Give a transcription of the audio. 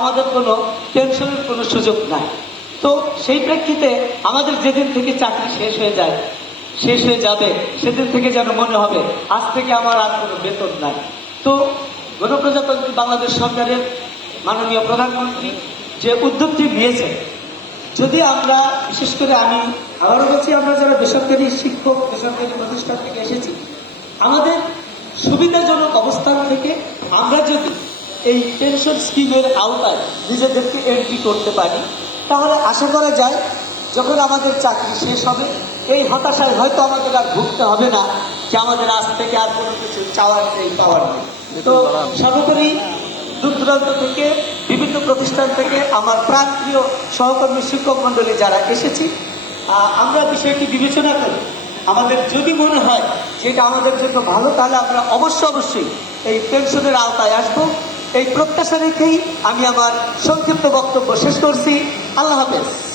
আমাদের কোনো পেনশনের কোনো সুযোগ নাই। তো সেই প্রেক্ষিতে আমাদের যেদিন থেকে চাকরি শেষ হয়ে যায়, শেষ হয়ে যাবে, সেদিন থেকে যেন মনে হবে, আজ থেকে আমার আর কোনো বেতন নাই। তো গণপ্রজাতন্ত্রী বাংলাদেশ সরকারের মাননীয় প্রধানমন্ত্রী যে উদ্যোগটি নিয়েছেন, যদি আমরা, বিশেষ করে আমি, আবারও বলছি, আমরা যারা বেসরকারি শিক্ষক, বেসরকারি প্রতিষ্ঠান থেকে এসেছি, আমাদের সুবিধাজনক অবস্থান থেকে আমরা যদি এই পেনশন স্কিমের আওতায় নিজেদেরকে এন্ট্রি করতে পারি। তাহলে আশা করা যায়, যখন আমাদের চাকরি শেষ হবে, এই হতাশায় হয়তো আমাদের আর ভুগতে হবে না যে আমাদের আজ থেকে আর কোনো কিছু চাওয়ার নেই, পাওয়ার নেই। তো সর্বোপরি দূর দূরান্ত থেকে, বিভিন্ন প্রতিষ্ঠান থেকে আমার প্রাণপ্রিয় সহকর্মী শিক্ষক মন্ডলী যারা এসেছি আমরা বিষয়টি বিবেচনা করি। আমাদের যদি মনে হয় যে এটা আমাদের জন্য ভালো, তাহলে আমরা অবশ্য অবশ্যই এই পেনশনের আওতায় আসব। এই প্রত্যাশা রেখেই আমি আমার সংক্ষিপ্ত বক্তব্য শেষ করছি। আল্লাহ হাফেজ।